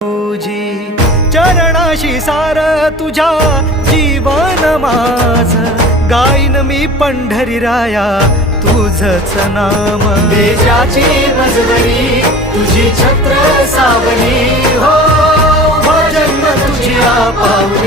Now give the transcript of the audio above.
तुझी चरणाशी सार तुझ्या जीवन माझ गाईन मी पंढरी राया तुझच नाम देशाची मजबरी तुझी छत्र सावली हो जन्म तुझी पावली